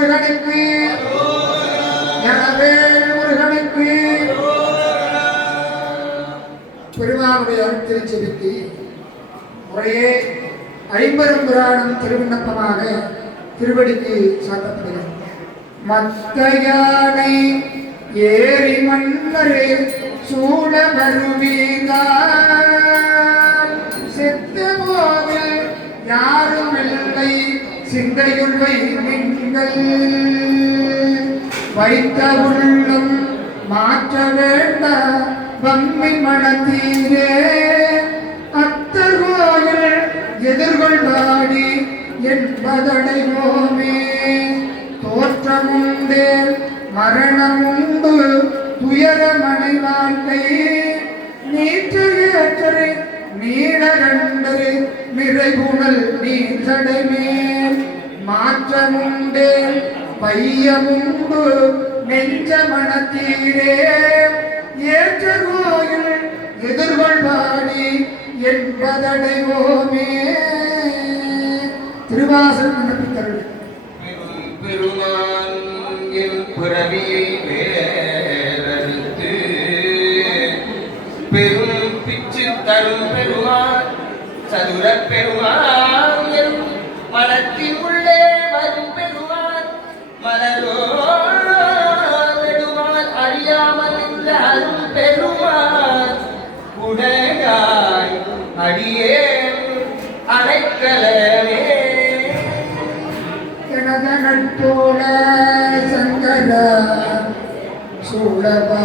முருகனுக்கு ஞானவேல் முருகனுக்கு பெருமானுடைய அருட்திருச்செவிக்கு முறையே ஐம்பெரும் புராணம் திருவிண்ணப்பமாக திருவடிக்கு சாட்டப்படுகிறது. மத்த யானை ஏறி மன்னரே சூழ வருவீர்கள் செத்த போது யாரும் இல்லை சிந்தையுள் வைங்கள் வைத்த உள்ளம் மாற்ற வேண்டாம் வம்மி மனத்தீரே அத்தர் கோயில் எதிர்கொள்வாடி என்பதடைவோமே தோற்றமுண்டே மரணமுண்டு துயரமனை வாழ்க்கை நீற்றே நீடரண்டரு நிறைகுணல் நீர்சடைமேல் மாற்றமுண்டே பையமுண்டு நெஞ்ச மனத்தீரே ஏற்ற கோயில் எதிர்கொள்வாடி என்பதடைவோமே. திருவாசல் விண்ணப்பித்தருள். பெருமான் என் பிறவியை வேறறுத்து பெரும் பிச்சு தரும் பெருமான் சதுர பெருமான் என் மனத்தின் உள்ளே வரும் பெருமான் மலரோ பெருமான் அறியாமல் இந்த அரும் பெருமான் உடையாய் அடியே அடைக்கலமே எனதனத்தோட சங்கர சூழவா